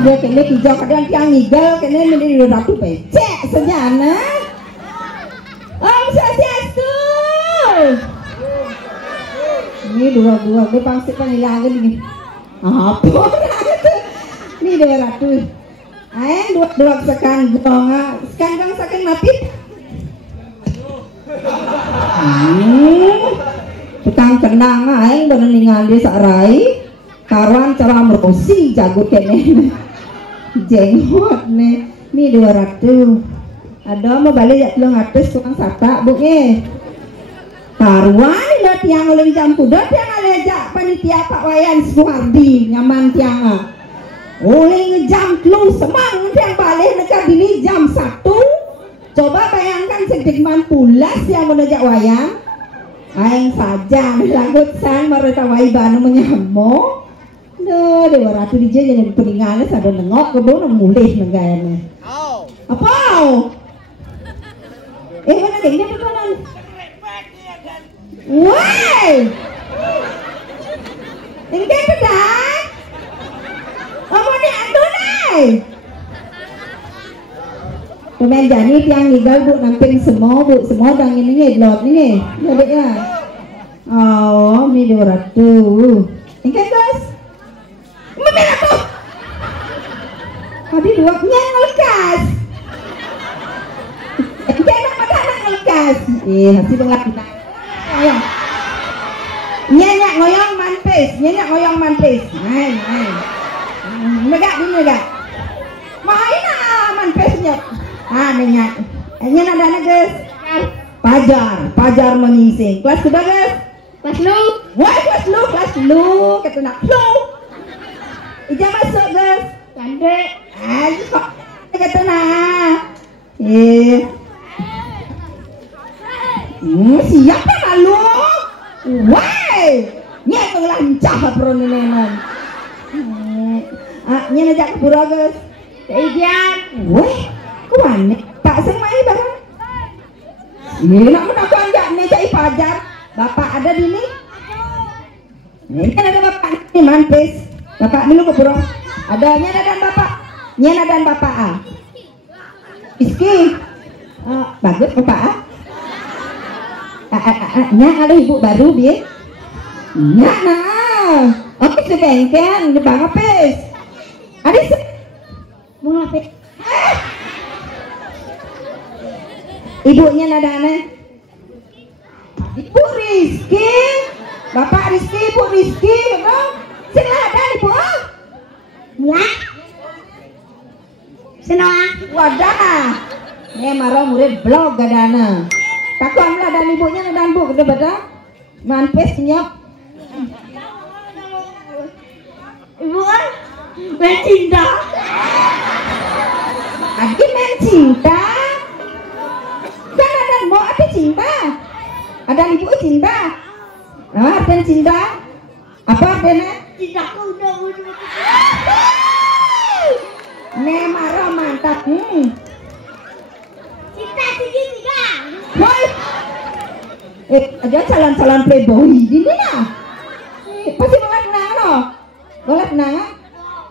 Dia kene hijau kadang tiang nigel kene menjadi ratu becek sejana. Om Swastiastu. Ini dua dia pangsit panilangan ini. Apa itu? Ini 200. Aeng dua sekandong saking mati. Tukang kenang aeng baru ningali sarai. Karuan cara merosi jago kene. Jenggot nih, ini 200. Ada mau balik ya 300 tukang sata bu karuan ini tiang oleh jam kuda tiang alejak panitia Pak Wayan Suhardi nyaman tiang oleh ngejam lu semang tiang balik dekat ini jam 1. Coba bayangkan sedikman pulas yang menejak wayang aing saja lagut sang mereka waibanu menyamo. Duh, 200 DJ jadi peningannya sadar nengok ke bawah mulih negayanya. Apa? Mana kayaknya bagaimana? Woi, ini kan bedak? Apa ni anu nih? Pemain jani tiang nigal bu namping semua bu semua dang ini lot ni jadi ya. Oh, ini 200. Ini kan guys? Memang aku. Tadi duapnya ngelekas. Jangan makanan ngelekas. Hasil dengar kita. Ayo. Nyenyak ngoyong mantis, nyenyak ngoyong mantis. Hai. Megak di megak. Main mantisnya. Nyenyak. Nyenyak ada guys. Pajar mengising. Kelas kedua guys. Kelas lu. Wah kelas lu. Kata nak lu. Ija masuk guys. Candek. Kata nak. Siapa malu? Wah, nya ngelancah peroninan. Nya ngajak ke pura guys. Keijian. Wah, kuane. Pak sing mai bareng. Nak menakan jak nih cai pajar. Bapak ada di sini? Ini kan ada bapak ini mantis. Bapak dulu ke pura. Ada nya dan bapak. Nya dan bapak Iski. Bagus bapak nya ada ibu baru bi. Nya oke sebengken di bang apes. Ada mau ngapain? Ibunya nada aneh. Ibu Rizky, bapak Rizky, ibu Rizky, betul? Sini ada ibu. Ya. Senoa. Wadah. Ini marah murid blog gadana. Kaku amlah dan ibunya dan bu gede beda. Manpes nyap. Ibu main cinta. Agi main cinta. Kan ada mau apa cinta? Ada ibu cinta. Apa cinta? Apa artinya? Cintaku udah. Marah mantap. Cinta tiga. Woi. Ada calon playboy di mana? Pasti boleh tenang loh. Boleh tenang ah?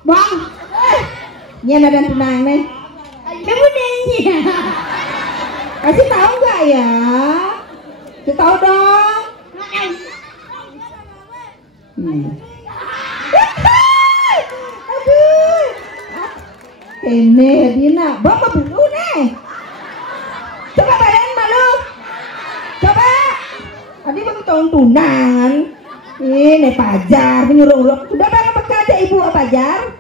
Bang. Nya dan tenang nih. Kamu nanya. Kasih tahu nggak ya? Kasih tahu dong. Aduh. Ini Dina, bapak dulu nih. Coba badan malu. Coba. Tadi baru tahun tunangan. Ini pajar menyuruh-uruh. Udah barang bekal aja ibu pajar.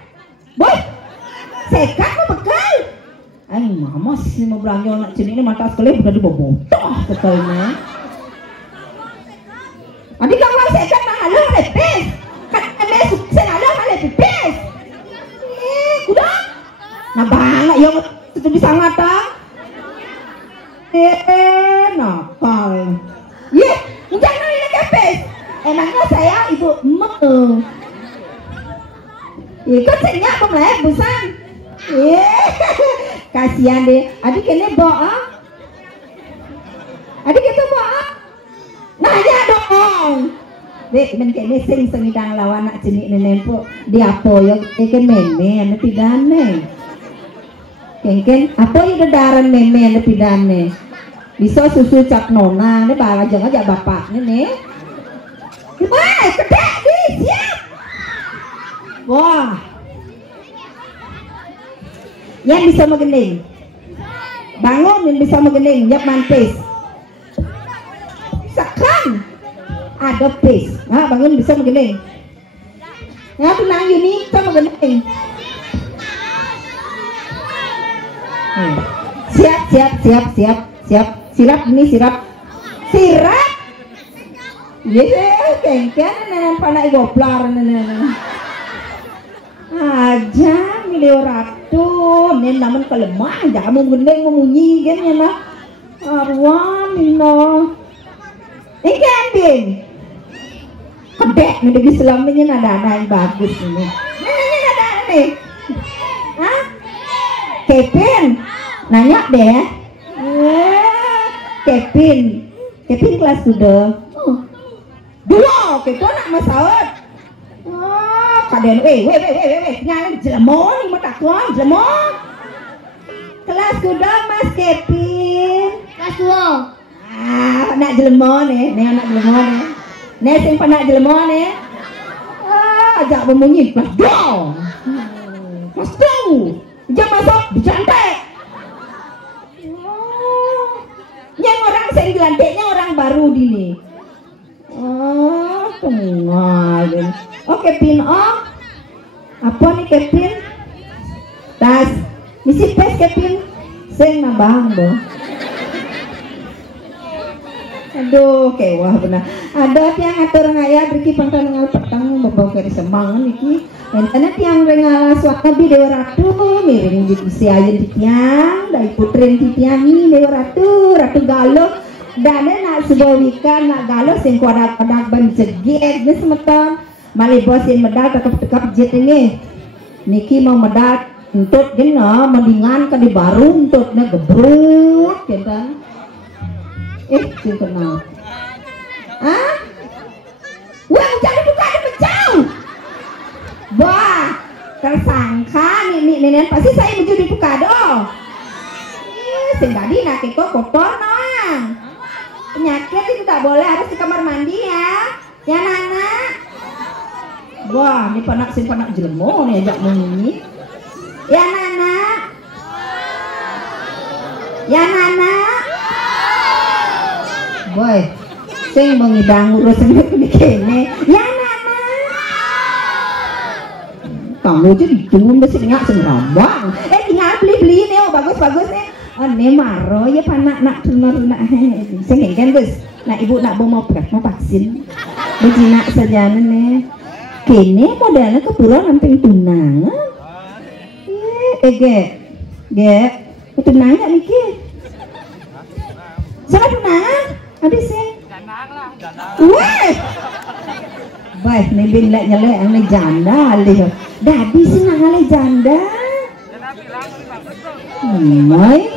Boy. Sekat mau bekal. Mama sih mau belanja anak sini ini mata sekali udah dibobotoh bekalnya. Adik kamu sekat mahal lepes. Kata mesuk sengalah mahal lepes. Udah. Nah banget yang itu bisa ngata. Nakal. Ye, jangan ini lepes. Emangnya saya ibu emak. Ikut senyap pemelih busan. Kasihan deh. Adik ini bohong. Adik itu bohong. Nanya dong. Dek, men kene sing idang lawan nak jenik nenempo diapo yo ikan meme pidane. Kengken apa yo daran meme pidane. Bisa susu cap nona ne bawa jangan aja bapak ne. Wah, kedek di siap. Wah. Yang bisa megening. Bangun yang bisa megening, nyak mantis. Sekarang ada pes. Nah, bangun bisa megening. Nah, tenang Yuni, bisa megening. Siap. Sirap ini sirap. Iya, kengken nenek panak goplar nenek. Aja milih ratu, nen namun kelemah, jangan mau gendeng mau munyi kan ya nak. Arwah mino. Ini ambil. Kedek nih di Islamnya nada yang bagus ini. Ini nada nih. Hah? Kevin, nanya deh. Kevin kelas sudah. Dua, kita nak masalah. Kaden, nyala jelemon, ini mau takon, jelemon. Kelas kuda Mas Kevin. Kelas 2. Anak jelemon anak jelemon nih sing panak jelemon ajak bemunyi kelas 2. Kelas 2. Jam masuk dicantik. Yang orang sering dilantiknya orang baru di nih. pengal. Oke pin om. Apa nih Kevin? Tas. Misi pes Kevin. Sing nambang do. Aduh, kewah benar. Ada tiang atur ngaya beri pangkalan petang bawa kari semangan iki. Entana tiang rengal suaka bi Dewa Ratu miring di si ayen di tiang, dari putrin di tiang ini Dewa Ratu, Ratu Galuh. Dane nak sebawikan nak Galuh sing kuadak-kuadak ban jeget ni semeton. Mali bosin medal tekap-tekap jet ini. Niki mau medal entut gena mendingan ka di baru entutnya gebrut kita. Sing kenal. Ah? Wah, jangan buka dipecah. Wah, tersangka nenek pasti saya menuju dibuka doh. Sing tadi nak itu kotor noang. Penyakit itu tak boleh, harus di kamar mandi ya. Ya Nana. Wah, ini panak sing panak jelemo nih ajak menyanyi. Ya Nana. Ya Nana. Boy, sing mengidang urusan ini kene. Ya Nana. Kamu aja ditunggu mesti ngak sing rambang. Tinggal beli-beli nih, oh bagus-bagus nih. Ane maro ya panak nak tunar-tunar sing kan Gus. Nah ibu nak mau vaksin. Bejinak sajane nih. Kene modelnya kepuruan namping tunangan. Ge. Tunangan niki. Siapa tunangan? Ada sih. Wah. Baik, nih bila nyale ane janda alih. Dadi sih ngale janda. Mai.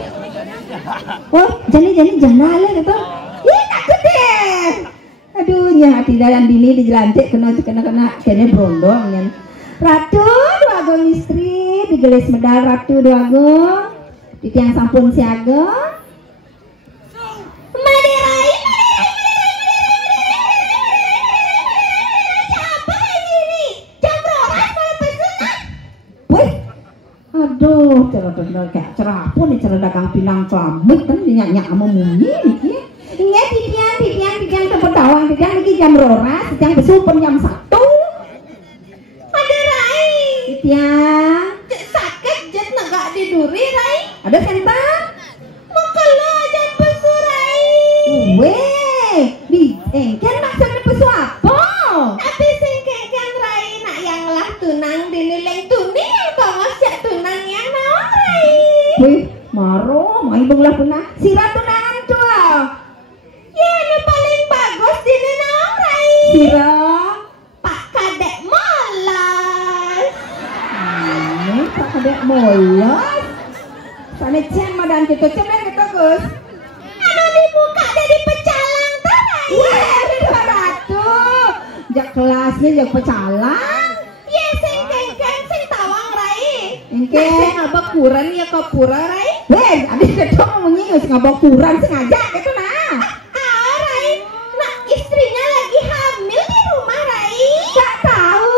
Oh, jani janda alih gitu. Ih, takut deh. Aduh, nya hati dalam dini dijelantik kena kene brondong nyen. Ratu duagung istri digelis medal Ratu duagung. Di tiang sampun siaga. Aduh, cara kayak cara apa nih cara dagang pinang celamut kan nyanyi sama mumi nih. Ingat titian tempat tawang titian lagi jam roras, titian besupen jam 1. Ada Rai. Titian. Cek sakit jet nggak diduri Rai. Ada senter. Makalo aja pesu Rai. Weh, di engken maksudnya pesu apa? Tapi sengkekan Rai nak yang lah tunang dinilai tuning kok ngajak tunang yang mau Rai. Wih, maro, main belah punah. Sirah tunangan tua. Ya, ini paling bagus di nenang Rai. Sirah. Pak Kadek Molas. Pak Kadek Molas. Sana cen madan kita cemen kita Gus. Anu dibuka dari pecalang tuh Rai. Wah, di 200. Jak kelasnya jak pecalang. Ya, sing tawang Rai. Engke ngabakuran ya kapura Rai. Weh, abis ketok ngomongnya nggak ngabakuran sengaja gitu nah. Rai, nak istrinya lagi hamil di rumah Rai. Gak tahu.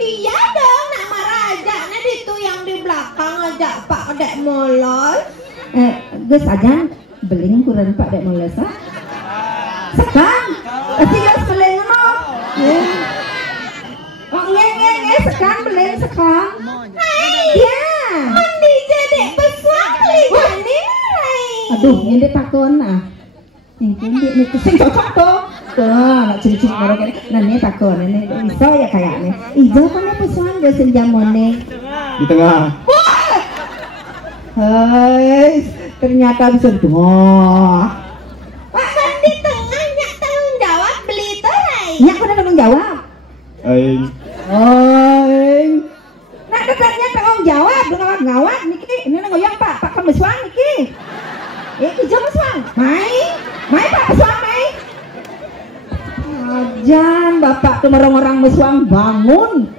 Iya dong, nak marah aja. Nah itu yang di belakang aja Pak Dek Molos. Gus aja beling kurang Pak Dek Molos ah. Sekang, kasih gus beling no. Oh nge sekang beling sekang. Iya. Mandi jadi pesuang beli gini Rai. Aduh, ini takon ah. Ini sing cocok tuh. Tuh, nak cincin baru kayak. Nah ini takon ini bisa ya kayaknya. Ijo kan ini pesuang gak senjamone. Di tengah. Hai, ternyata bisa doa. Pak kan di tengah nyak tanggung jawab beli itu Rai. Nyak pada tanggung jawab. Aing. Nak dekatnya tanggung jawab, ngawat niki. Ini ngoyang Pak Pesuang niki. Ijo Pesuang. Mai Pak Pesuang mai. Ajan Bapak tuh orang-orang Pesuang bangun.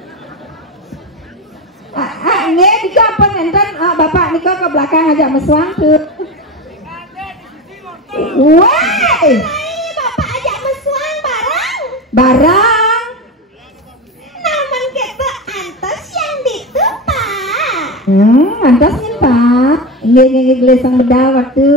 Nge dika apa nenten Bapak nika ke belakang aja Pesuang tuh. Woi. Bapak ajak Pesuang Barang. Namun kita antos yang ditupa. Antos nih Pak. Nge gelisang bedal waktu.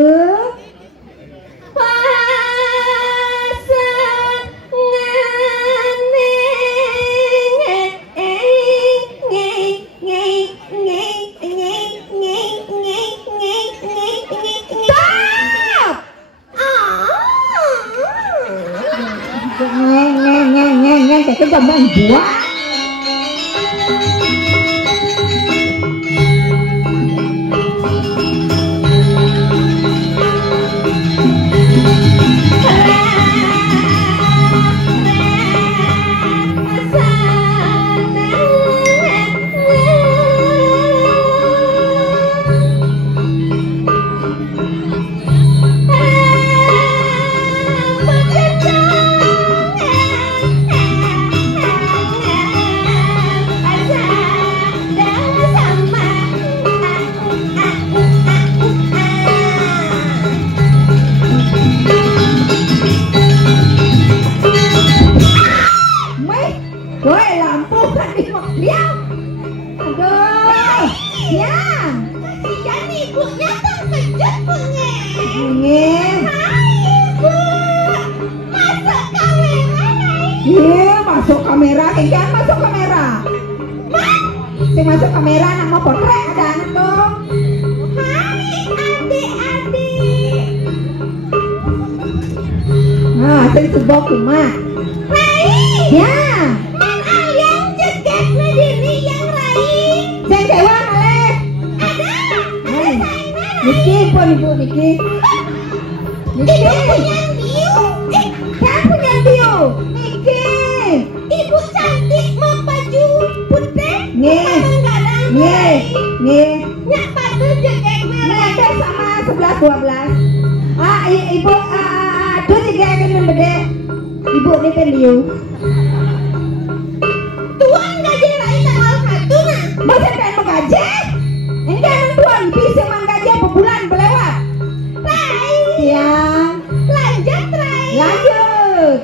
Masuk kamera, kan masuk kamera. Sing masuk kamera nak mau potret ada anak tuh. Hai adik-adik. Nah, sing sebuah kumah. Rai. Ya. Man alian jeget na diri yang Rai. Sing kewan Alef. Ada saingan. Niki pun ibu Niki. Ibu punya Dio. Kan punya Dio. Niki. Ibu cantik mau baju putih. Nih. Kadang-kadang Nih. Nih. nyak patu jeget merah. Ini ada sama 11-12. Ibu tuh tiga kan bede. Ibu ni pendiu. Tuan gaji Rai tanggal 1 nah. Masa kan menggaji? Enggak tuan bisa menggaji apa bulan berlewat. Rai. Siang. Lanjut Rai. Lanjut.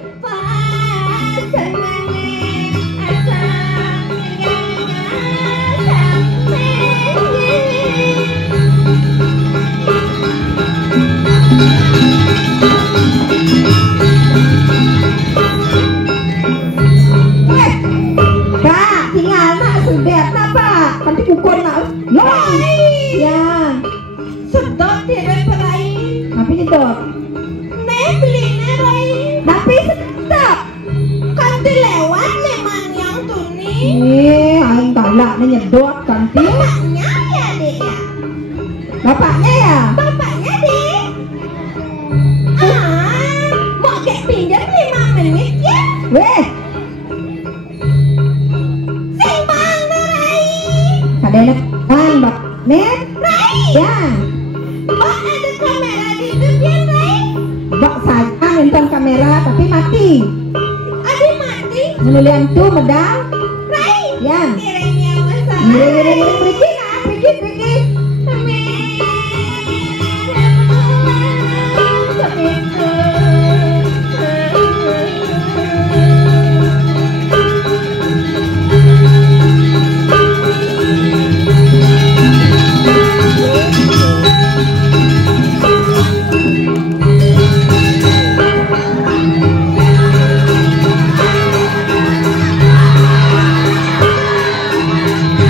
Kak, tinggal nak sudah apa? Nanti ukur nak. Ya. Sedot tidak Rai. Tapi sedot. Beli Rai. Tapi sedot. Kanti lewat leman yang tuni. Aing galak ni nyedot kanti. Bapaknya ya dek ya. Bapaknya ya. Bapaknya dek. Mau kayak pinjam 5 menit ya. Weh, Simbang Rai. ada nak bang bak net. Rai. Ya. Oh ada kamera di ya Rai. Bak saja nonton kamera tapi mati. Adik mati. Menulian tu medal. Rai. Ya. Kiranya masalah. Pergi nak, pergi.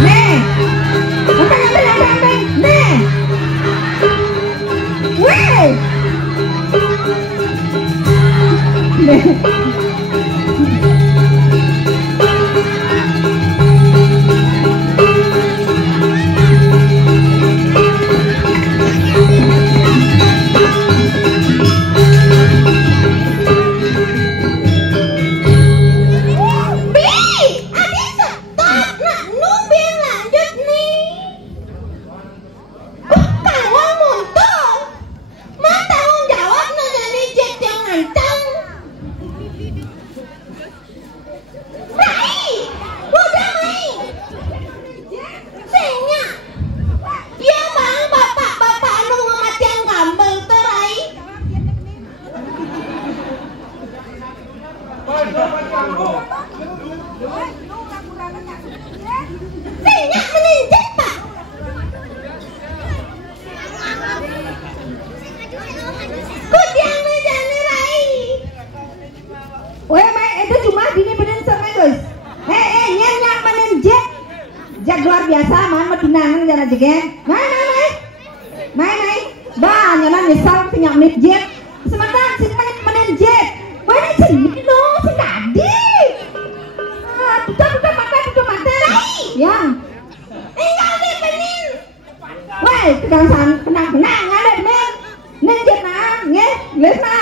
Nih, apa yang ambil? Nih, weh, nih. Sinyak menenjek pak. Kudiang menjani Rai. Weh, Mai, itu cuma gini bener sama guys. Nyanyak menenjek. Jak luar biasa, man, tunangan jangan jegen. Mai. Bah, nyalan misal sinyak menenjek. Sementara sinyak menenjek. Weh, ini sini lo, si tadi. Tutup mata. Rai. Yang. Enggak deh penin. Woi, kenang ada nih. Nih jenang, nggih, lesna.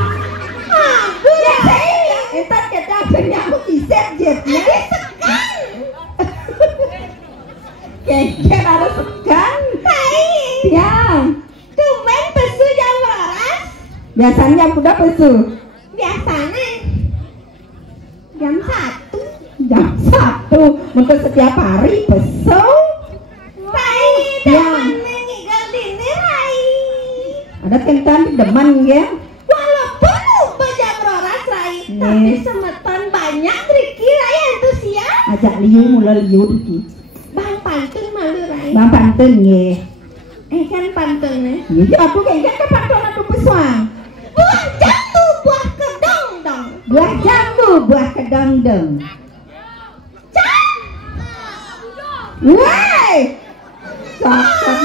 Aduh ya saya. Entar kita penyamu iset jetnya. Sekan. Keker ada sekan. Hai. Yang. Tumben pesu jam roras. Biasanya udah pesu. Biasanya jam 1. Jam 1 untuk setiap hari pesu. Rai, Yang. teman ngigel dini Rai. Ada kentan deman ya. Walaupun lupa jam roras Rai, tapi semeton banyak Riki Rai antusias. Ajak liu mulai liu iki. Bang pantun malu Rai. Bang pantun nggih. Kan pantunnya. Iya, aku kayaknya ke pantun aku pesuang. Buah jambu, buah kedong dong. Buah jambu, buah kedong-dong. Woi. Sakit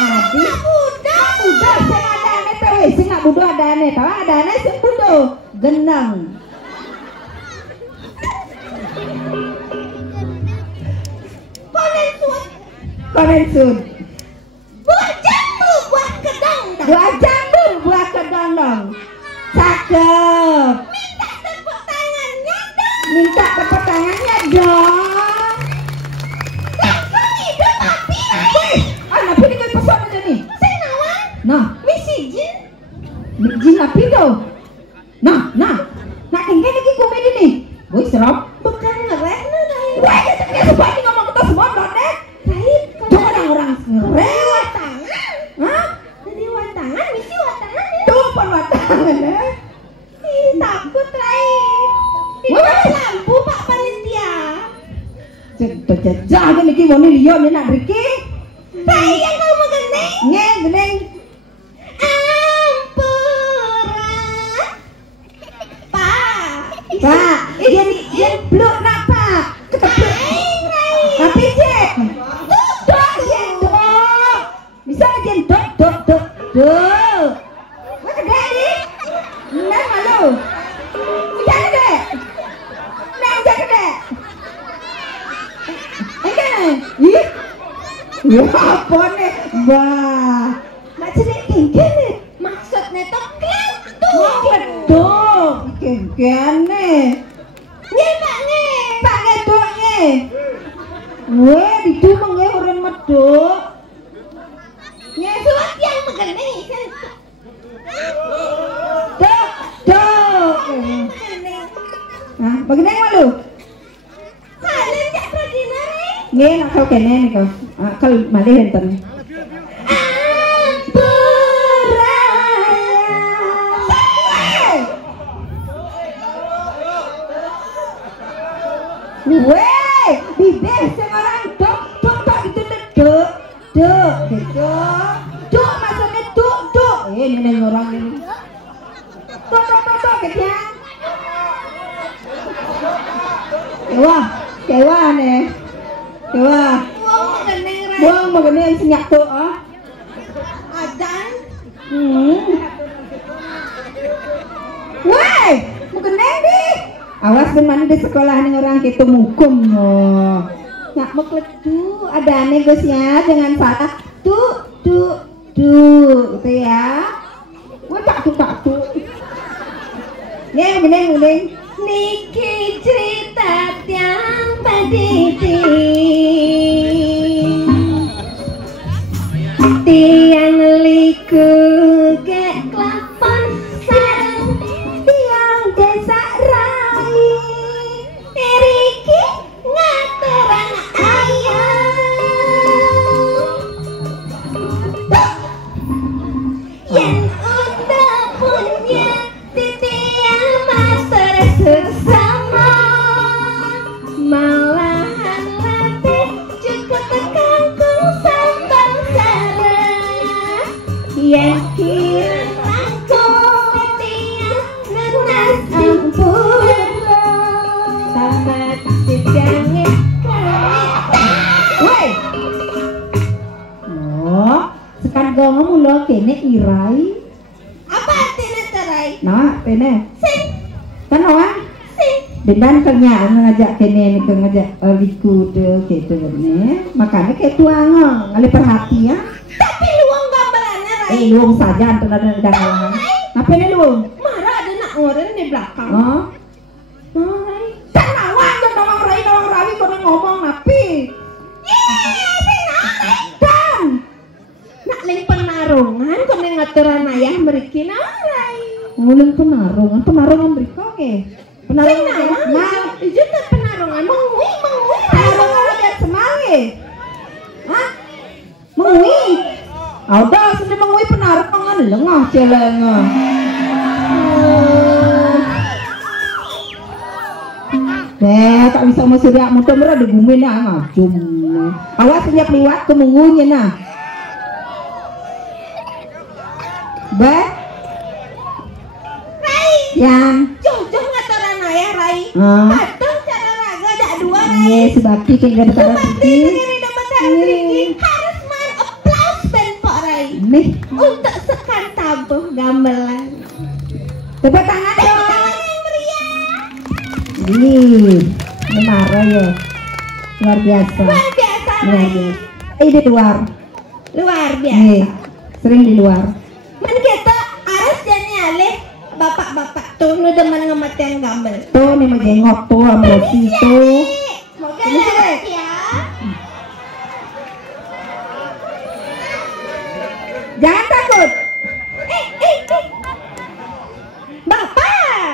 adi. Udah sing adane to wis sing gak budo adane to. Adane sing budo genang. Konensud. Buah jambu, buah kedong dong. Buah jambu, buah kedong-dong. Cakep. Minta tepuk tangannya dong. Minta tepuk tangannya dong. Langsung hidup tapi Rai. Anak ini kan pesan aja nih. Sing nawan, Nah, misi jin. jin api tuh. Nah, kengkeng lagi komedi nih. Woi, serap. Bukan ngerek nih Rai. Wah, ya ternyata semua ini ngomong kita semua deh. Rai, Tuh orang ngerek. watangan. Hah? Jadi watangan, misi watangan ya. Tuh penwatangan ya. Ih, takut Rai. Itu Wah. lampu Pak Panitia. Jajah kan iki wong liya nek nak Riki. Rai yang kamu geneng. Geneng. Ampura. Pak. Pak, yen bluk nak Pak. Ketepuk. Tapi cek. Dok, yen dok. Bisa jen dok. Wah, gede nih. Nah, malu. Udah gede. Nah, udah gede. Enggak. Ih. Ya apa nih? Wah. Mak cedik kengken nih. Maksudnya tuh Wah, wedok. Kengken nih. Nggih, Pak nggih. Pak ngedok nih. Weh, didumeng ya orang medok. Suat yang megeneng kan. Dok. Megeneng. Hah, bagaimana malu? Kalian jak pradina Rai. Nggih, nak kau kene nih kau. Kal malih enten. Weh, bibir sing orang dok gitu dok. Dok maksudnya dok. Ini orang ini. Dok ketian. Kewa nih. Wong megeneng Rai. Buang magandang sinyak to ah. Adan. Woi, magandang di. Awas teman di sekolah nih orang kita mukum no. Nggak mekledu, ada nih Gus ya, jangan salah. Tuh, gitu ya. Wah tak tuh. Mending. Niki cerita tiang paditi. Tiang liku gek kelapon sareng Tiang desa rai. Riki ngaturang ayam. Yang udah punya titian master sesama. Malahan latih cukup kangkung sambal sarang. Yang kira langkung titian nenas ampura. Tamat sejangit Woi. Oh, sekarang ngomong lo kene irai. apa artinya cerai? Nah, kene. Sing, Kan orang sing. Dan kerja ngajak kene nih ngajak liku deh gitu nih. Makanya kayak tuang ngali perhatian. Tapi luang gambarannya Rai. Luang saja antara dagangan. Apa ini luang? Marah ada nak ngoren di belakang. Oh. Rai. Tanawang dan nawang rawi kau ngomong napi. Dan Nak leng penarungan kau ngaturan ayah meriki Rai. nguling penarungan mereka ke. Penarungan Nah, itu kan penarungan mengui. penarungan ada semange. Hah? Mengui. Ada sudah mengui penarungan lengah celengah. Tak bisa masuk dia motor merah di bumi nah ngajum. Awas sejak liwat ke mengunya nah. Bah. Rai. Yang Jujur ngaturan ayah Rai. Ah. Patung cara raga ada dua Rai. Ye sebabti kita dapat Seperti ini dapat Riki harus main applause band Pak Rai. nih. Untuk sekan tabuh gamelan. Tepuk tangan Tepuk dong. tangan yang meriah. Ini menara ya. Luar biasa. Luar biasa Luar Rai. biasa. Di luar. Luar Nih, biasa. sering di luar. Men kita harus jadi alih bapak-bapak tuh nu demen ngematian gambar. Tuh nih menjengok tuh sama situ. Semoga lewat ya. Jangan takut. Bapak.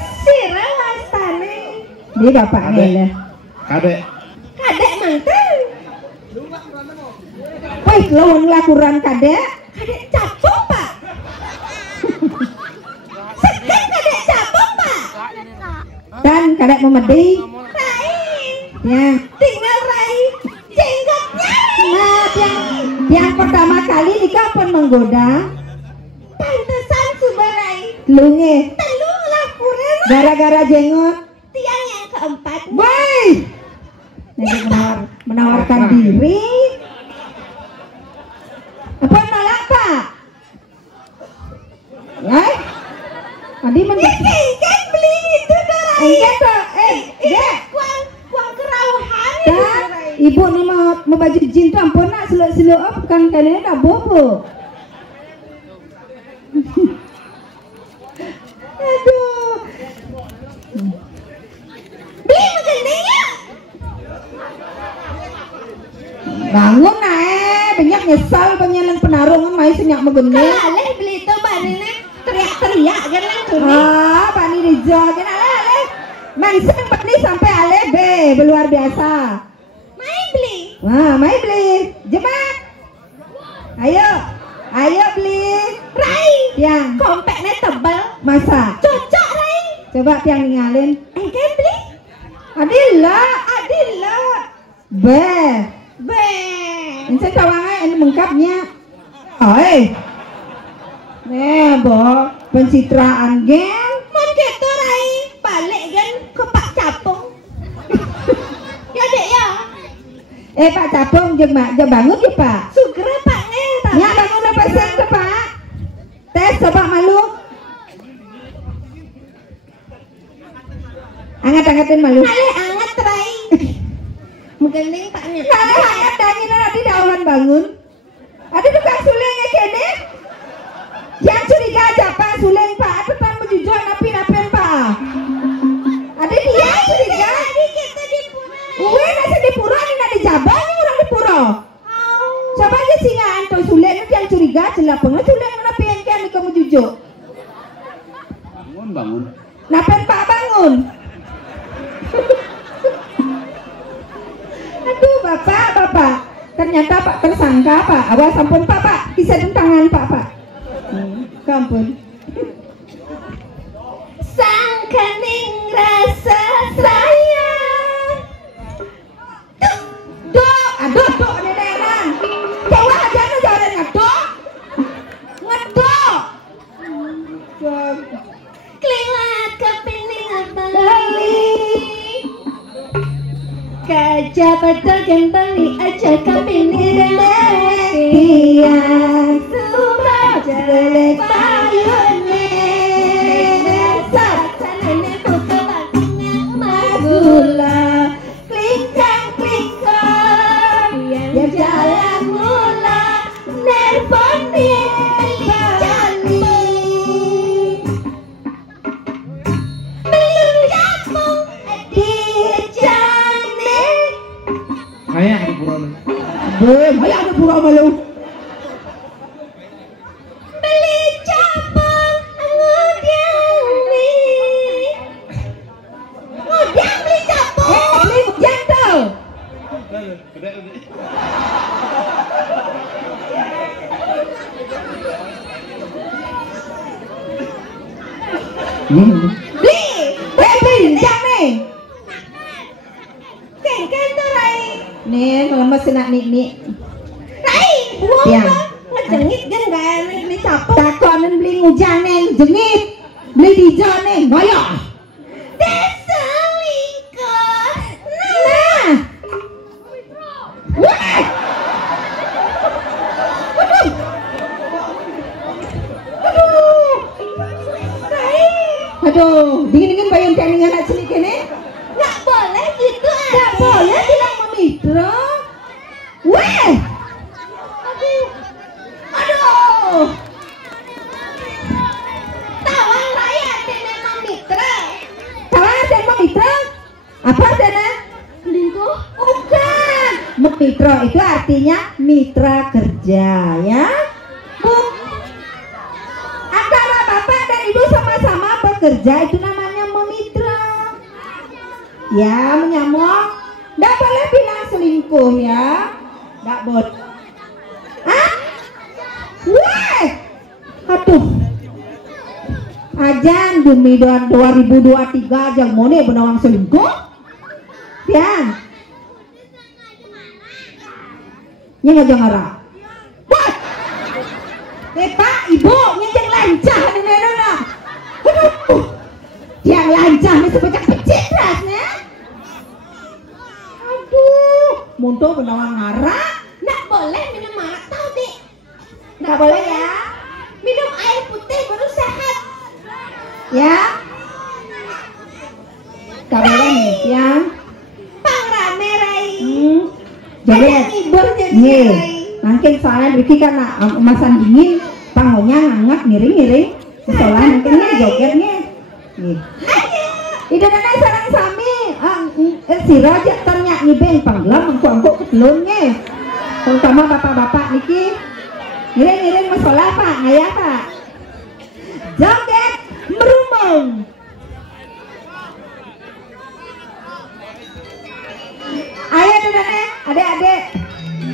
Si rawas tane. di bapaknya lah. Kadek. Kadek mantan. Wih, lawan lakuran kadek. Kadek capung Pak. Sekan kadek capung Pak. Dan kadek memedi. Rai. Ya. Tinggal Rai. Jenggotnya. Nah, yang pertama kali nikah pun menggoda. Pantesan Subarai. Lunge. Telu laporan. Gara-gara jenggot. Tiang yang keempat. Woi. Menawarkan diri. Apa nolak Pak? Tadi Kan beli itu Rai. enggak Pak. Dek. Kuang kerauhan. Dan ibu nih mau baju jin tuh ampun nak selo up kan kalian dah bobo. Aduh. Beli makanannya. Bangun banyak nyesal penyalan penarungan mai senyak megene. Kalau beli itu barine teriak-teriak kan langsung. Pak ni Riza kan ale. Manseng Pak ni sampai ale luar biasa. Main beli. Wah, mai beli. Jemaah. Ayo beli. Rai. Yang Kompeknya tebal. masa. Cocok Rai. Coba tiang ninggalin. Kan beli. Adila. Be. Ini kawangan ini mengkapnya. Bo, pencitraan gen. Mon gitu Rai. Balik kan ke Pak Capung. Ya dek ya. Pak Capung jeng bangun ya Pak. Sugera Pak nih. Ya bangun apa sen ke Pak? Tes coba malu. Angat-angatin malu. Ale anget Rai. Mungkin Pak nih. Kalau hangat daging nanti dawan bangun. Ada tukang sulengnya kene. Yang curiga aja Pak suleng Pak. Apa Pak menjujur napi-napian Pak? Ada dia yang curiga. Tadi kita di pura. Uwe nasi di pura ini nak di Jabang ini orang di pura. Coba aja singa anto suleng itu yang curiga celah pengen suleng napian kan kamu jujur. Bangun. Napen Pak bangun. Aduh bapak. Ternyata Pak tersangka Pak. Awas ampun Pak. Bisa tangan Pak. Kampun. Sang kening rasa sayang. Aduh nenenan. Coba aja nu jalan ngedok. Keliwat kepining abang. Kaca betul kembali aja kami Tiang sudah jelek payune pura malu. Beli cabang ngudang beli cabang. Beli ngudang tuh. Beli ngudang nih. Kengken tuh Rai. Nih kalau masih nak nik. Rai, buang Ya. kan ngejengit kan gak enak beli cabang. Takonan beli ngudang nih jengit. Beli dijon nih ngoyo. Deselingkuh. Nah. Wah. Aduh, dingin-dingin bayang keningan anak cilik ini. Nggak boleh gitu Nggak boleh bilang memitra. Weh. Aduh. Tawang raya tene memitra. Tahu ada memitra? Apa sana? Selingkuh. Bukan. Memitra itu artinya mitra kerja ya. Antara bapak dan ibu sama-sama bekerja itu namanya memitra. Ya, menyamuk. Nggak boleh bilang selingkuh ya. Nggak boleh. Hah? Weh. Aduh. Ajan demi 2023 aja mau nih benawang selingkuh. Pian. Nya ngajak ngarah. Wah. Pak, ibu ngejeng lancah nih nena. Aduh. Yang lancah nih sepecah pecit rasnya. Aduh, mundur benawang ngarah. Nggak boleh minum arak tau dik. Nggak boleh ya. Minum air putih baru sehat. Ya. Nggak boleh nih, Pian. Pang rame Rai. Jadi Ada ngibur jadi nih, Rai. mungkin soalnya Riki kan emasan dingin, pangonya hangat miring-miring. Soalnya mungkin nih jogetnya. Nih. Ida nana sarang sami, si Raja ternya ngibeng panglam mangku-angku ketelunnya. Terutama bapak-bapak niki, ngiring-ngiring masalah pak, ngaya pak. Joget merumung. Ayo dudane, adik-adik,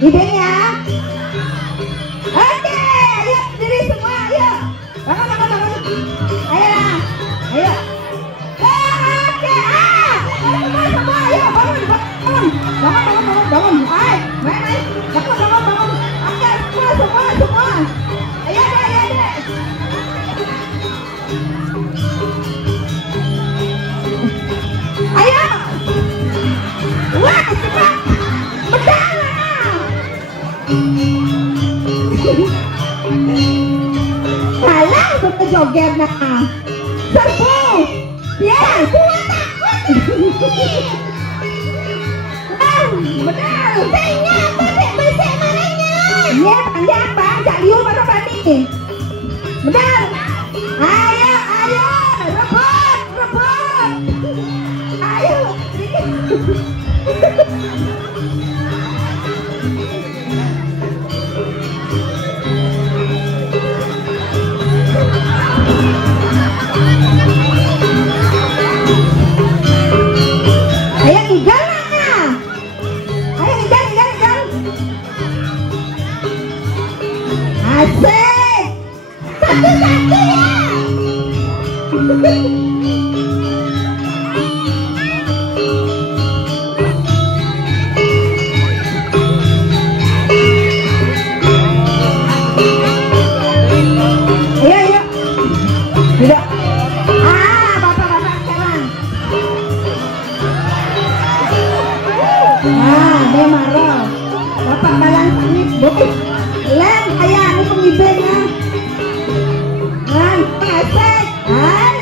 idenya. Oke, ayo berdiri semua, ayo. Bangun. Ayo lah, ayo. Oke, semua, ayo bangun. Bangun. Ayo, main. Bangun. Oke, semua. Ayo deh. Ayo. Wah, cepat. Bedang. Kalah untuk joget nah. Serbu. Ya, kuat takut. Benar. Tanya bersih marahnya. Iya, panggil apa? Jak liu mana bani. Benar. Ayo, rebut. Ayo. Ayo igal lah. Ayo igal. Asik. Satu-satu ya. Ayo. Tidak. Bapak-bapak sekarang. Dia marah. Bapak balang ini bukit. Len, ayah ini pengibenya. Len, asik. Hai.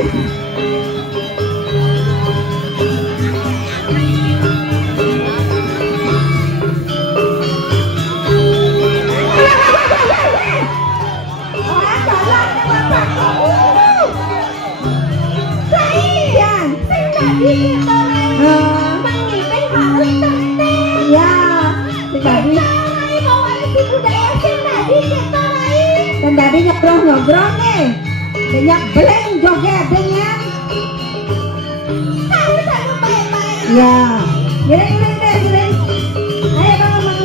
program nih. Banyak beleng joget dengan Sama-sama baik-baik. ya. Giring. Ayo bangun.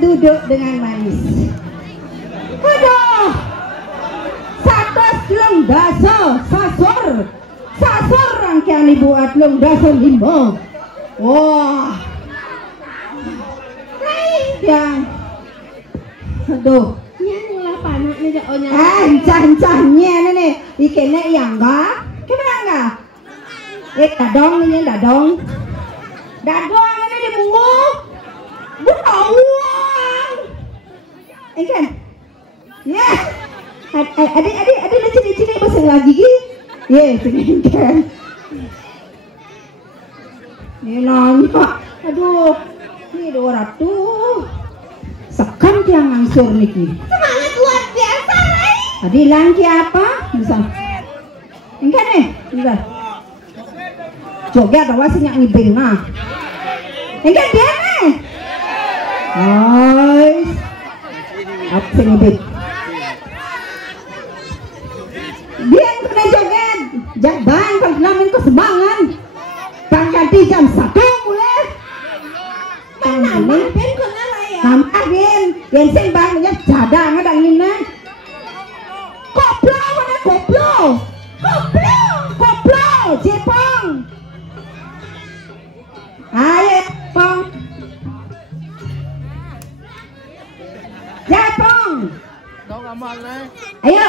Duduk dengan manis. Aduh, satas long dasa sasor rangkaian dibuat long dasa 5. Wah, yang aduh, Nyanyilah panak nih oh nyanyi. Encah-encahnya nih ikannya yang enggak gimana enggak dadong ini dadong ini dibunggu uang ikan ya ada cini pasang lagi ya sini ikan ini nanya aduh ini 200 sekan tiang angsur niki Semangat luar biasa, Rai. tadi langki apa bisa ikan nih bisa joget awas nyak ngibing nah ikan dia nih guys apa sih ngibing dia kena joget jaban kalau namin kesemangan pangganti jam 1 boleh Menambah ben kena Raya. nambah din yang sing bang nya jadang ada ngina koplo mana koplo Ayo,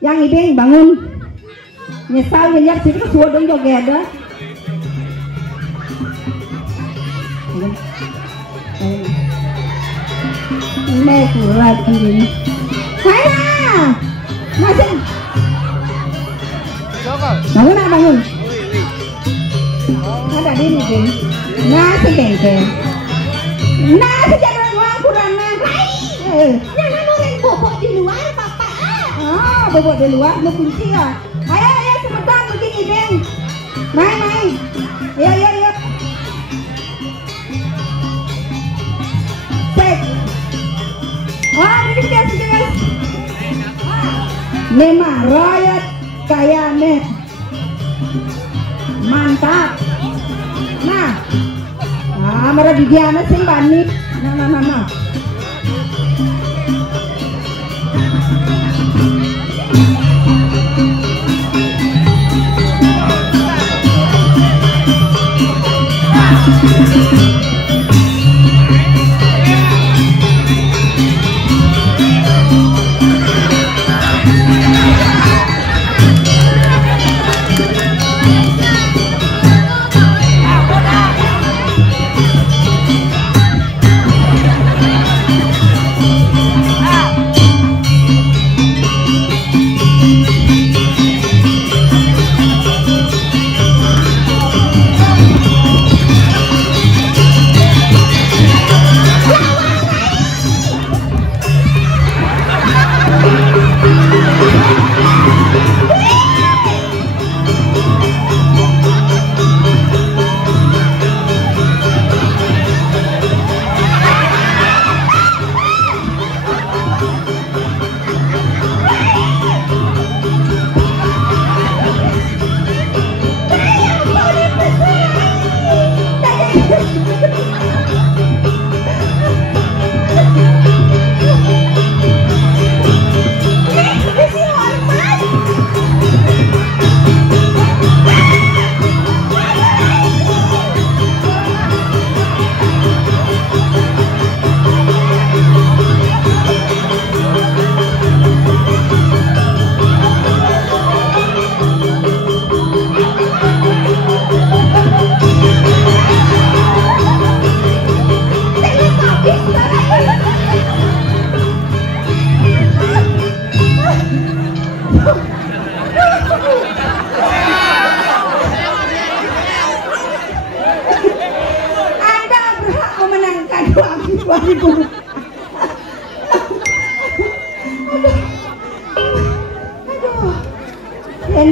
yang ibing bangun. Nyesal nyanyar sini kesuwa dong joget dah. Ini kuat ini. Saya, masih. Bangun ah bangun. Ada di sini. Nasi kengkeng. Nasi jangan uang kurang Jangan orang bobok di luar, Papa. Bobok di luar, lu kunci ya. Ayo, sebentar bikin ibing. Main. Ayo. Cek. Bikin guys. Lima royat kayaknya. Mantap. Nah, marah di diana sing bani. Nah.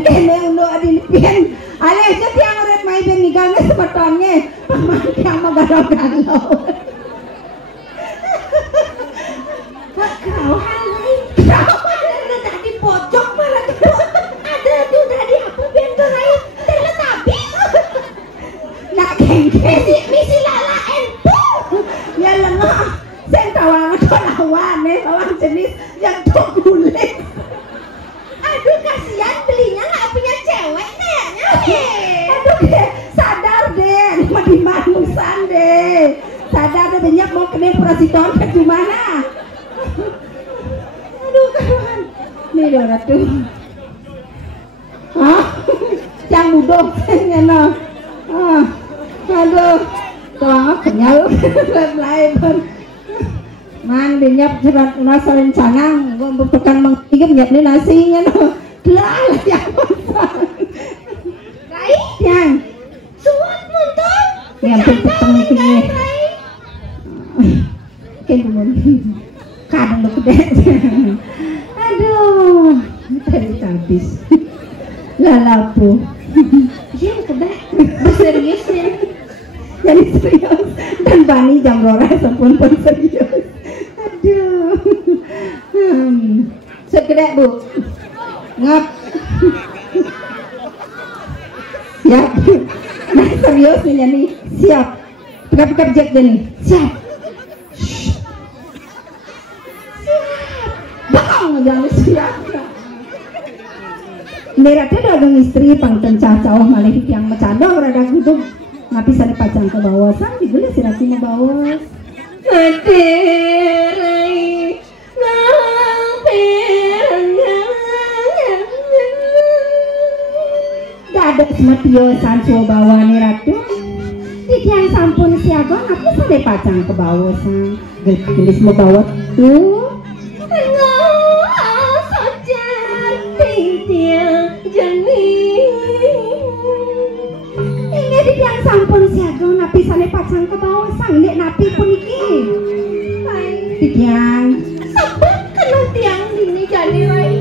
Kene undo adin pian ale aja tiang uret mai ben nigalnya sebetonnya pemain yang magalau-galau Kau ada tadi pojok malah ada tuh tadi aku biar tuh lain teletapi nak kengkeng misi lala empu ya lengah sen tawang lawan lawan jenis yang tok guling. Aduh kasihan belinya nggak punya cewek kayaknya. Aduh deh, sadar deh, mah di manusan deh. Sadar deh banyak mau kena prasiton ke mana? Aduh kawan, nih loh ratu. Yang budok no. Aduh, tolong kenyal lain pun. Man dinyap cerat nasa rencana, gua bukan mengigem nyap ni nasinya no. Lah yang Baik, yang suat muntung. yang penting kemudian kadang lu gede. Aduh, tadi habis. Lalapu. Iya gede, serius ya. Jadi serius dan Bani Jamrora pun serius. Aduh. Segede Bu. Ngap. Siap. Nah serius nih siap. Pekat-pekat Jack deh nih. Siap. Bang jangan siap. Mereka dagang istri pangten cacau malih yang macado rada gudug ngapisa dipajang ke bawah sang dibeli si rasi mau bawas. Aderai, nah Biyosan suwabawane ratu. Iki yang sampun siaga aku sare pacang ke bawah sang. Gelis membawat tuh. Saja tiang jani. Ini yang sampun siaga napi sare pacang ke bawah sang. Nek napi pun iki. Tiang. Sebab kena tiang ini jani rai.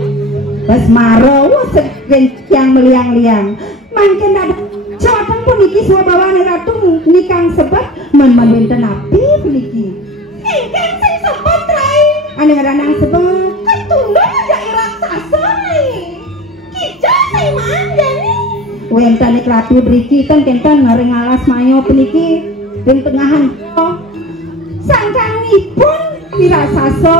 Bas maro segen yang meliang-liang. Mangken ada jawatan pun iki suwabawane ratu nikang sebab men-men napi puniki. Kan sing sebab rai. Ane ngaranang sebab Ketunda daerah raksasa rai. Kijang sing manjani. wentane ratu driki kenten ngaring alas mayo puniki ing tengahan sangkanipun wirasasa